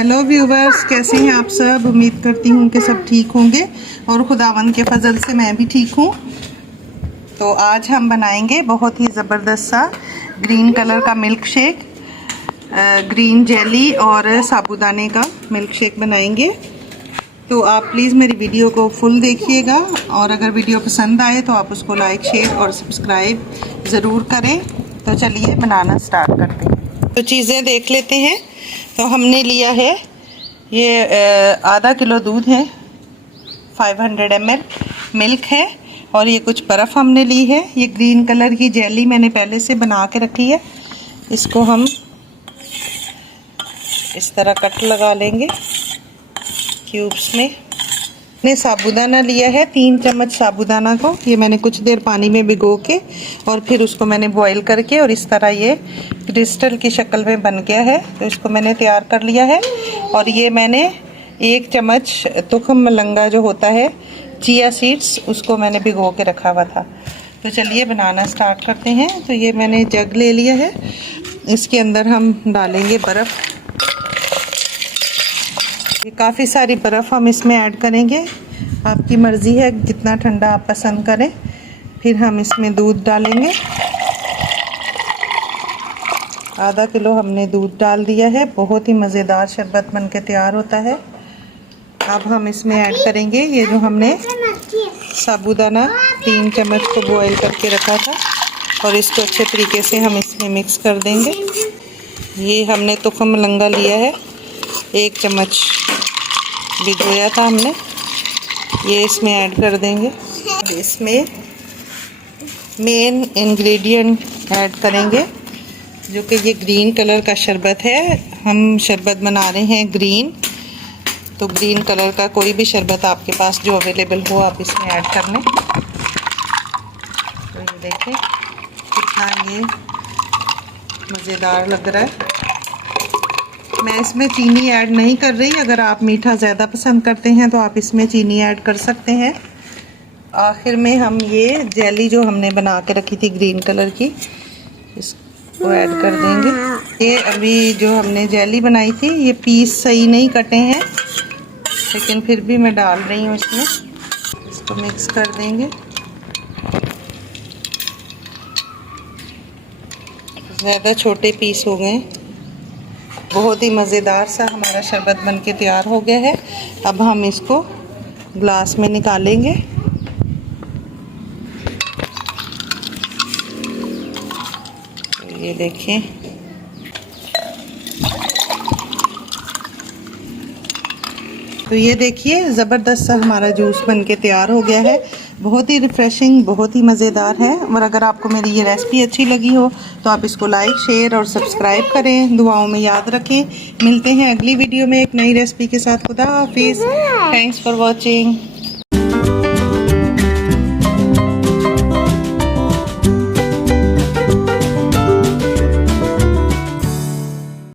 Hello viewers, कैसे हैं आप सब। उम्मीद करती हूँ कि सब ठीक होंगे और खुदावंद के फजल से मैं भी ठीक हूँ। तो आज हम बनाएंगे बहुत ही ज़बरदस्त सा ग्रीन कलर का मिल्क शेक, ग्रीन जेली और साबूदाने का मिल्क शेक बनाएंगे। तो आप प्लीज़ मेरी वीडियो को फुल देखिएगा और अगर वीडियो पसंद आए तो आप उसको लाइक, शेयर और सब्सक्राइब ज़रूर करें। तो चलिए बनाना स्टार्ट करते हैं। तो चीज़ें देख लेते हैं। तो हमने लिया है ये आधा किलो दूध है, 500 ml मिल्क है और ये कुछ बर्फ़ हमने ली है। ये ग्रीन कलर की जेली मैंने पहले से बना के रखी है। इसको हम इस तरह कट लगा लेंगे क्यूब्स में। मैंने साबूदाना लिया है, 3 चम्मच साबूदाना को ये मैंने कुछ देर पानी में भिगो के और फिर उसको मैंने बॉईल करके और इस तरह ये क्रिस्टल की शक्ल में बन गया है। तो इसको मैंने तैयार कर लिया है। और ये मैंने 1 चम्मच तुखम मलंगा जो होता है, चिया सीड्स, उसको मैंने भिगो के रखा हुआ था। तो चलिए बनाना स्टार्ट करते हैं। तो ये मैंने जग ले लिया है, इसके अंदर हम डालेंगे बर्फ़। ये काफ़ी सारी बर्फ़ हम इसमें ऐड करेंगे, आपकी मर्ज़ी है जितना ठंडा आप पसंद करें। फिर हम इसमें दूध डालेंगे, आधा किलो हमने दूध डाल दिया है। बहुत ही मज़ेदार शरबत बन के तैयार होता है। अब हम इसमें ऐड करेंगे ये जो हमने साबूदाना 3 चम्मच को बॉईल करके रखा था और इसको अच्छे तरीके से हम इसमें मिक्स कर देंगे। ये हमने तुखम मलंगा लिया है, 1 चम्मच भिगोया था हमने, ये इसमें ऐड कर देंगे। इसमें मेन इंग्रेडिएंट ऐड करेंगे जो कि ये ग्रीन कलर का शरबत है। हम शरबत बना रहे हैं ग्रीन, तो ग्रीन कलर का कोई भी शरबत आपके पास जो अवेलेबल हो आप इसमें ऐड कर लें। तो ये देखें कितना ये मज़ेदार लग रहा है। मैं इसमें चीनी ऐड नहीं कर रही, अगर आप मीठा ज़्यादा पसंद करते हैं तो आप इसमें चीनी ऐड कर सकते हैं। आखिर में हम ये जेली जो हमने बना के रखी थी ग्रीन कलर की, इसको ऐड कर देंगे। ये अभी जो हमने जेली बनाई थी ये पीस सही नहीं कटे हैं, लेकिन फिर भी मैं डाल रही हूँ इसमें। इसको मिक्स कर देंगे। ज़्यादा छोटे पीस हो गए। बहुत ही मज़ेदार सा हमारा शरबत बन के तैयार हो गया है। अब हम इसको ग्लास में निकालेंगे। ये देखिए, तो ये देखिए ज़बरदस्त सा हमारा जूस बन के तैयार हो गया है। बहुत ही रिफ़्रेशिंग, बहुत ही मज़ेदार है। और अगर आपको मेरी ये रेसिपी अच्छी लगी हो तो आप इसको लाइक, शेयर और सब्सक्राइब करें। दुआओं में याद रखें। मिलते हैं अगली वीडियो में एक नई रेसिपी के साथ। खुदा हाफिज़। Thanks for watching.